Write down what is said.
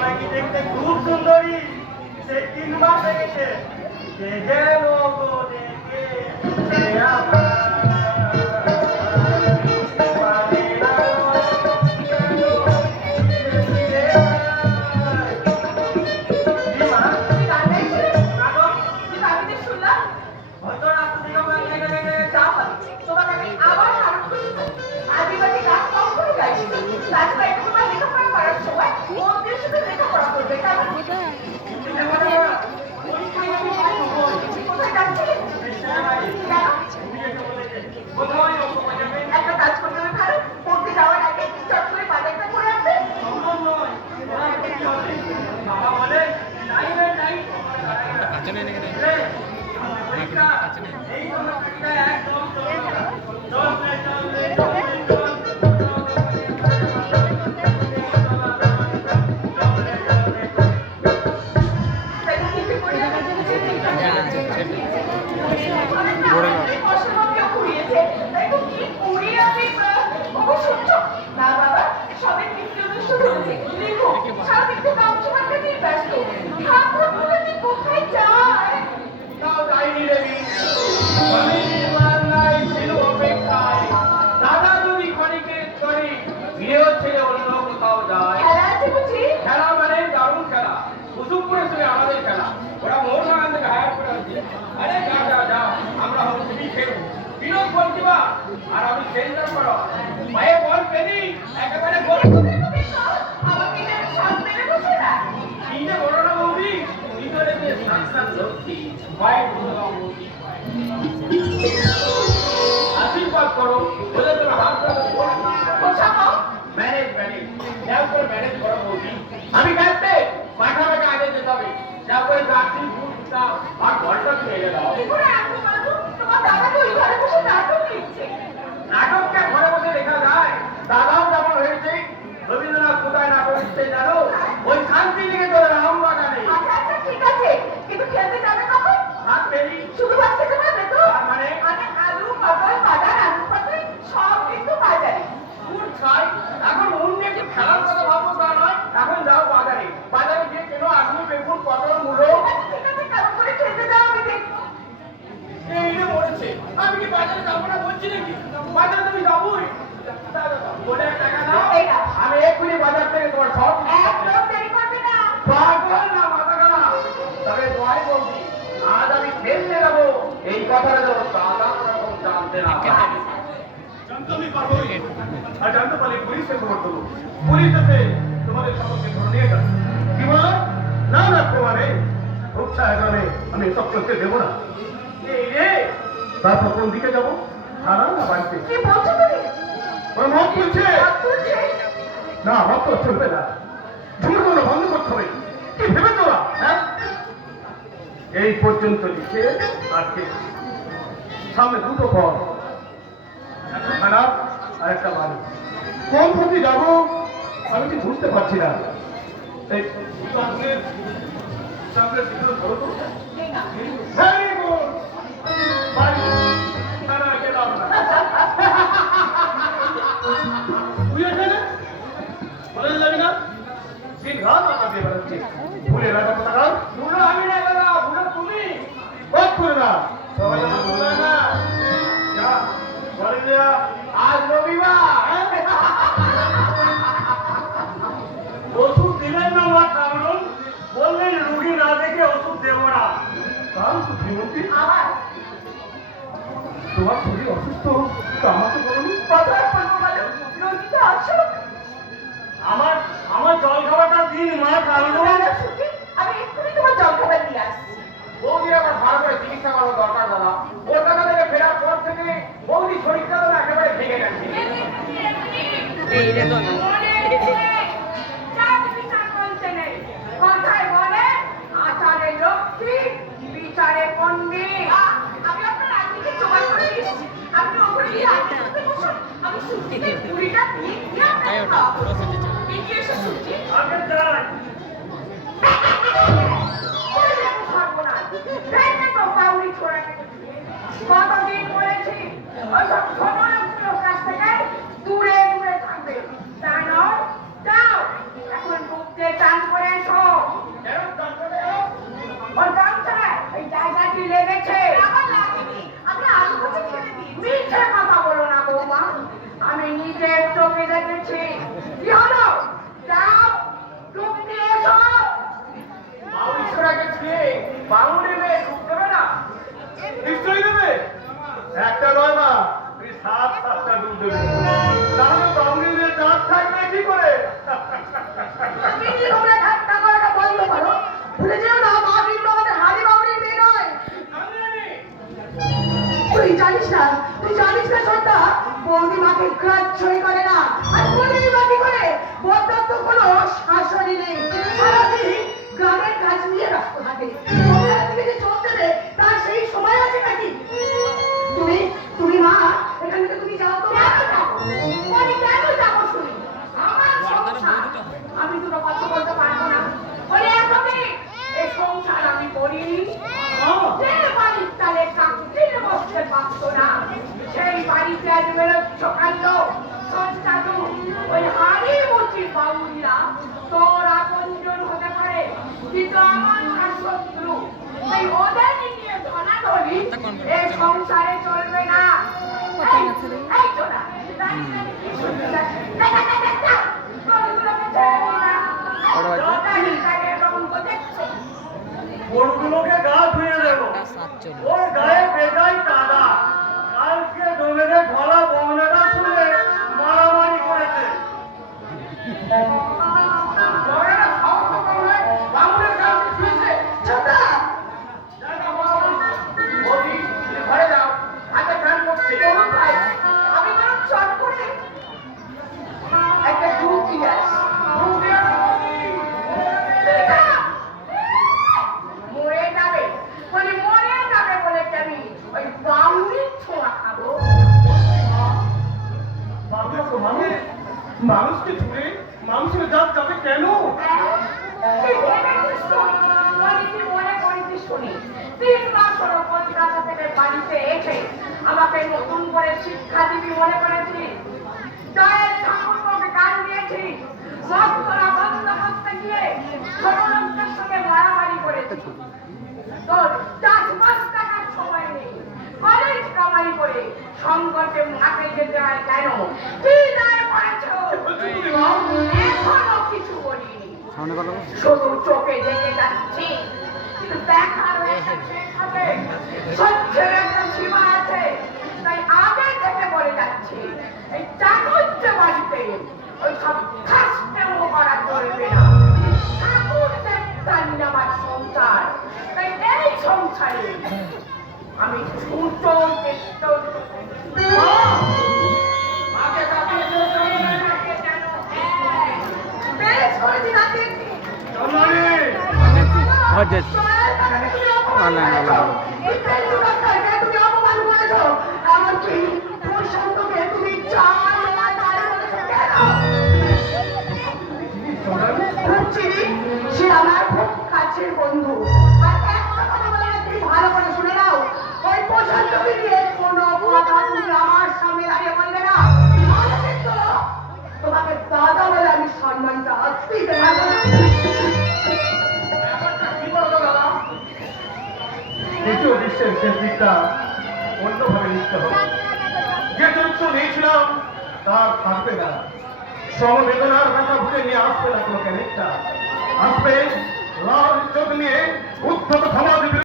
নাকি দেখতে খুব সুন্দরী, সেই 3 মাস হয়ে গেছে। যে যেন গো দেখে সে আমার মানে না কেন ফিরে আয়। কি মা? নাটক? হয়তো রাস্তা থেকে একটা কাজ করতে হবে, ভালো পড়তে যাওয়ার আগে চট করে বাজারটা করে আসবে। বাবা বলে এই একদম কোথায় যায়? দাদা যদি ক্ষণিকের স্তরে ফিরেও ছেড়ে অন্য কোথাও যায়। খেলা আছে বুঝি? খেলা মানে দারুণ খেলা, কুসুমপুরের সঙ্গে আমাদের খেলা। ওরা মোহন বাগান থেকে হায়ার করে আছে। আরে যা যা যা, আমরা হবো তুমি খেলো বিনোদ বলছিবা আর আমি সেন্টার করো পায়ে বল পেলি একেবারে গোল। আমাকে যেন সাত মেরে বসে না। কি যে বলো না বৌদি, ভিতরে যে সাক্ষাৎ লক্ষ্মী পায়ে বললাম বৌদি আশীর্বাদ করো বলে তোমার হাত ধরে বসাবো ম্যানেজ ম্যানেজ যা করে ম্যানেজ করো বৌদি। আমি কাটতে মাথা মাথা আগে যেতে হবে, যা করে চাকরি ফুটটা আর ঘরটা ফেলে দাও। কি করে আসবো বাবু? তোমার দাদা তো ওই ঘরে বসে নাটক লিখছে। নাটককে ঘরে বসে লেখা যায়? দাদাও যেমন হয়েছে, রবীন্দ্রনাথ কোথায় নাটক লিখতে জানো? ওই শান্তি লিখে তোর রাম বাগানে। আচ্ছা আচ্ছা ঠিক আছে, কিন্তু খেলতে যাবে কখন? হাত পেলি শুধু ভাত খেতে পারবে তো? মানে? মানে আলু পটল বাজার আলু পটল সব কিন্তু বাজারে। ফুট খাই এখন অন্য একটু খেলার কথা ভাববো তা নয়। এখন যাও বাজারে, বাজারে গিয়ে কেন আলু বেগুন পটল মূলো। ঠিক আছে কেমন করে খেলতে যাও আমি দেখবো। এই রে মরেছে, আমি কি বাজারে যাবো না বলছি নাকি? বাজারে তুমি যাবোই। বলে টাকা দাও, এই নাও। আমি এক্ষুনি বাজার থেকে তোমার সব একদম দেরি করবে না। পাগল না মাথা খারাপ। তবে দোয়াই বলছি, আজ আমি খেলতে যাবো এই কথাটা যেন দাদা ওরকম জানতে না পারে। জানতে পারবো আর জানতে পারলে পুলিশে খবর দেবো। পুলিশ এসে তোমাদের সকলকে ধরে নিয়ে যাবে। কি বলো? না না প্রমাণে রূপসা গ্রামে আমি এসব করতে দেবো না। এই রে, তারপর কোন দিকে যাবো? থানা না বাড়িতে? কি বলছো তুমি? ওর মত তুলছে হাত তুলছে? না, মত তো চলবে না। ঝুড় বন্ধ করতে হবে। কি ভেবে তোরা? হ্যাঁ, এই পর্যন্ত লিখে আজকে সামনে দুটো ঘর, একটা খারাপ আর একটা বাড়ি। কোন প্রতি যাবো আমি কি বুঝতে পারছি না। এই সামনে দিকে ধরো তো। এই না। Very good. বাড়ি খানা গেলাম না। তুই এখানে বলে যাবি না? দিন রাত আমার দিয়ে বেড়াচ্ছি। ভুলে রাখা কথা কার? ভুলো আমি না দাদা, ভুলো তুমি। বাদ করে না, সবাই যেন ভুলে না। যা, বলে যা, আজ রবিবার। ওষুধ দিলেন না আমার কামড়ন, বললেন রুগী না দেখে ওষুধ দেবো না। কারণ শ্রীমন্তী আমার তোমার শরীর অসুস্থ, তো আমাকে বলুন। কথায় বলবো বলো, রোগীটা অসুখ। আমার আমার জল খাবারটা দিন মা কামড়ন। দাদা সুখী, আমি এক্ষুনি তোমার জল খাবার নিয়ে আসছি। বৌদি আবার ভালো করে চিকিৎসা করার দরকার দাদা। কলকাতা থেকে ফেরার পর থেকে বৌদি শরীরটা তো একেবারে ভেঙে গেছে। এই রে তো না কথায় বলে আচারে লক্ষ্মী বিচারে পণ্ডিত। আমি আপনার আন্টিকে জোগাড় করে দিচ্ছি, আপনি ওখানে গিয়ে আন্টির সাথে বসুন। আমি সুচিকে পুরিটা দিয়ে দিয়ে আপনাকে খাওয়াবো। এগিয়ে এসে সুচি। আগে যাই। কতদিন বলেছি ওইসব ছোট লোকগুলোর কাছ থেকে দূরে দূরে থাকবে, তা নয় যাও এখন বুক দিয়ে টান করে নিজের চোখে দেখেছি। কি হলো? যাও, ডুব দিয়ে এসো। বাউরিছড়াকে ছুঁয়ে বাঙুরি মেয়ে ডুব দেবে না? নিশ্চয়ই দেবে। একটা নয় মা, তুই সাতটা ডুব দেবে। তাহলে বাঙুরি মেয়ে চাঁদ থাকবে কি করে? তুমি কি তোমরা ঠাট্টা করাটা বন্ধ করো? ভুলে যেও না, মা কিন্তু আমাদের হাড়ি বাউরির মেয়ে নয়। তুই জানিস না সন্ধ্যা, বৌদি মাকে গ্রাহ্যই করে না। আর বৌদি মা কি করে? বদত্ত কোনো শাসনই নেই। সারাদিন গ্রামের কাজ নিয়ে ব্যস্ত থাকে। সন্ধ্যার দিকে যে চোখ দেবে তার সেই সময় আছে নাকি? তুমি মা, এখান থেকে তুমি যাও তো। কেন যাবো? বলি কেন যাবো শুনি? আমার সংসার, আমি দুটো কথা বলতে পারবো না। বলি এখনই এই সংসার আমি করিনি। যে বাড়ির চালে কাকটির বসতে পারতো না, সেই বাড়িতে আজ বেরোচ্ছ কাণ্ড। সস্তাদু, ওই হাড়ি মুচি বাউরিরা তোর আপনজন হতে পারে, কিন্তু আমার ওরা শত্রু। তাই ওদের নিয়ে ধনাধরি এই সংসারে চলবে না। এই তোরা, দাঁড়িয়ে কি শুনতে চাস? গরুগুলোকে ছেড়ে দিই না। রোটারি গায়ে রঙ্গ দেখছে। গরুগুলোকে গা ধুয়ে দেবো। ওর গায়ে বেজাই কাদা। কালকে ডোমেরে ঢলা বমনাটা শুনে মারামারি করেছে। বড়রা সাহস কম হয়, বাঙুরের গায়ে ছুঁয়েছে। ছোটা, বৌদি, তুমি ঘরে যাও, হাতে ফ্যান করছে। বলুন ভাই, আমি বরং চট করে একটা ডুব দিয়ে আসি। ডুব দিয়ে আসো, বৌদি। মরে যাবে, বলি মরে যাবে বলে কি আমি ওই বাউরির ছোঁয়া খাবো? মানুষকে ছুঁয়ে মানুষের জাত যাবে কেন? তুই ভেবেছিস তুই? বলি তুই মনে করেছিস শুনি? 3 মাস হলো কলকাতা থেকে বাড়িতে এসে আমাকে নতুন করে শিক্ষা দিবি মনে করেছিস? জয়ের ঠাকুরকে গান দিয়েছিস, মস্তরা বন্ধ করতে গিয়ে ছোট লোকদের সঙ্গে মারামারি করেছিস। তোর 4 মাস টাকার সময় নেই, কলেজ কামাই করে সংকটে মাঠে যেতে হয় কেন? কি দায় পড়েছ? এখনো কিছু বলিনি, শুধু চোখে দেখে যাচ্ছি, কিন্তু দেখার একটা শেষ হবে, সহ্যের একটা সীমা আছে। তাই আগে থেকে বলে যাচ্ছি, এই চাকরটা বাড়িতে ওই সব খাসটেও করা চলবে না। ঠাকুর দেবতানি আমার সংসার, তাই এই সংসারে আমি ছোট চেষ্টা মাকে কাঁপিয়ে দিও, বেশ করেছি না দিয়েছি। চন্দ্রানী। তুমি অপমান করেছ, এমনকি তোর সন্তকে তুমি চার বলেছ কেন? চিনি, সে আমার খুব কাছের বন্ধু। আর একটা কথা বলে তুমি ভালো করে শুনে নাও, ওই প্রশান্তকে নিয়ে কোনো কথা তুমি আমার সামনে দাঁড়িয়ে বলবে না। নাহলে কিন্তু তোমাকে দাদা বলে আমি সম্মানটা আসতেই দেবো না। ব্যাপারটা কি বলতো দাদা? দ্বিতীয় দৃশ্যের শেষ দিকটা অন্যভাবে লিখতে হবে। যে চরিত্র নিয়েছিলাম তার থাকবে না। সমবেদনার ভাষা ভুলে নিয়ে আসবে না কোনো ক্যারেক্টার। আসবে লাল চোখ নিয়ে উদ্ধত